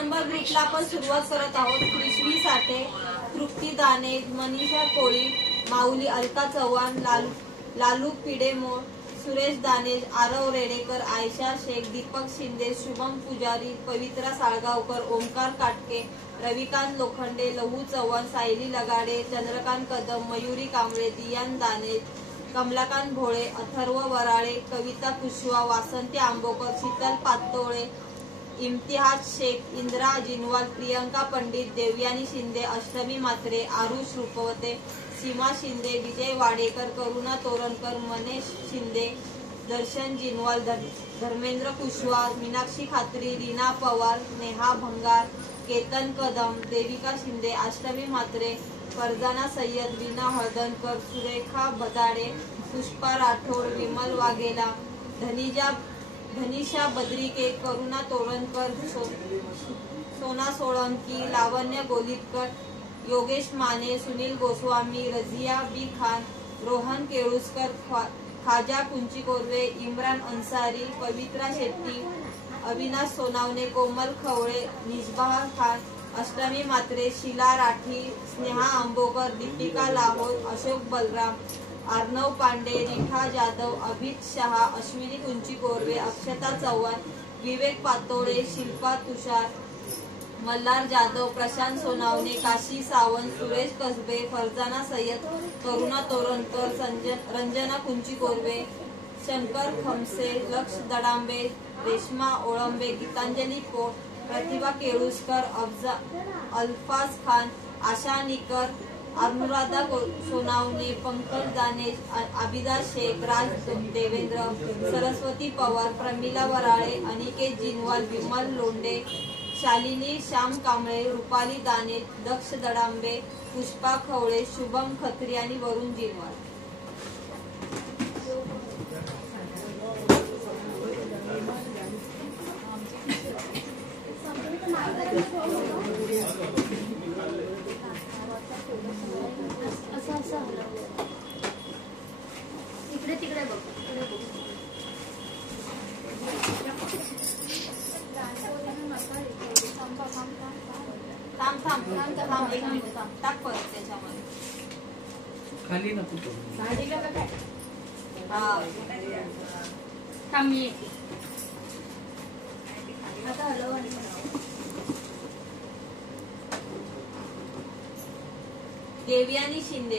Number ग्रुपला आपण सुरुवात करत आहोत. कृष्वी साठे, तृप्ती दाने, मनीषा कोळी, माऊली अलका चव्हाण, लालू पिडेमोळ, सुरेश दाने, आरव रेडेकर, आयशा शेख, दीपक शिंदे, शुभम पुजारी, पवित्रा साळगावकर, ओमकार काटके, रविकांत लोखंडे, लहू चव्हाण, सायली लगाडे, चंद्रकांत कदम, मयुरी कांबळे, दियान दाने, कमलाकांत भोळे, अथर्व वराळे, कविता कुशवा, वासंती आंबोकर, शीतल पातोळे, इम्तिहाज शेख, इंद्रा जिनवाल, प्रियंका पंडित, देवयानी शिंदे, अष्टमी मात्रे, आरुष रूपवते, सीमा शिंदे, विजय वाडेकर, करुणा तोरणकर, मनेश शिंदे, दर्शन जिनवाल, धर्मेंद्र कुशवा, मीनाक्षी खात्री, रीना पवार, नेहा भंगार, केतन कदम, देविका शिंदे, अष्टमी मात्रे, फरजाना सय्यद, वीना हळदणकर, सुरेखा बदाडे, पुष्पा राठोड, विमल वाघेला, धनिषा बद्रिके, करुणा तोरणकर, सोना सोळंकी, लावण्य गोलीतकर, योगेश माने, सुनील गोस्वामी, रझिया बी खान, रोहन केळुसकर, खाजा कुंचीकोर्वे, इम्रान अन्सारी, पवित्रा शेट्टी, अविनाश सोनावणे, कोमल खवळे, निजबाह खान, अष्टमी मात्रे, शीला राठी, स्नेहा आंबोकर, दीपिका लाहोर, अशोक बलराम, अर्णव पांडे, रिठा जाधव, अभित शहा, अश्विनी कुंचीकोर्वे, अक्षता चव्हाण, विवेक पातोळे, शिल्पा तुषार, मल्हार जाधव, प्रशांत सोनावणे, काशी सावंत, सुरेश कसबे, फरजाना सय्यद, करुणा तोरणकर, रंजना कुंचीकोर्वे, शंकर खमसे, लक्ष दडांबे, रेश्मा ओळंबे, गीतांजली पोट, प्रतिभा केळुसकर, अल्फाज खान, आशा निकर, अनुराधा सोनावणे, पंकज दाने, आबिदा शेख, राज देवेंद्र, सरस्वती पवार, प्रमिला वराळे, अनिकेत जिनवाल, विमल लोंडे, शालिनी श्याम कांबळे, रुपाली दाने, दक्ष दडांबे, पुष्पा खवळे, शुभम खत्री आणि वरुण जिनवाल. इकडे तिकडे बघ. थांब एक मिनिट थांब. टाक परत त्याच्यामध्ये खाली नको थांब ये आता हलव. देवयानी शिंदे,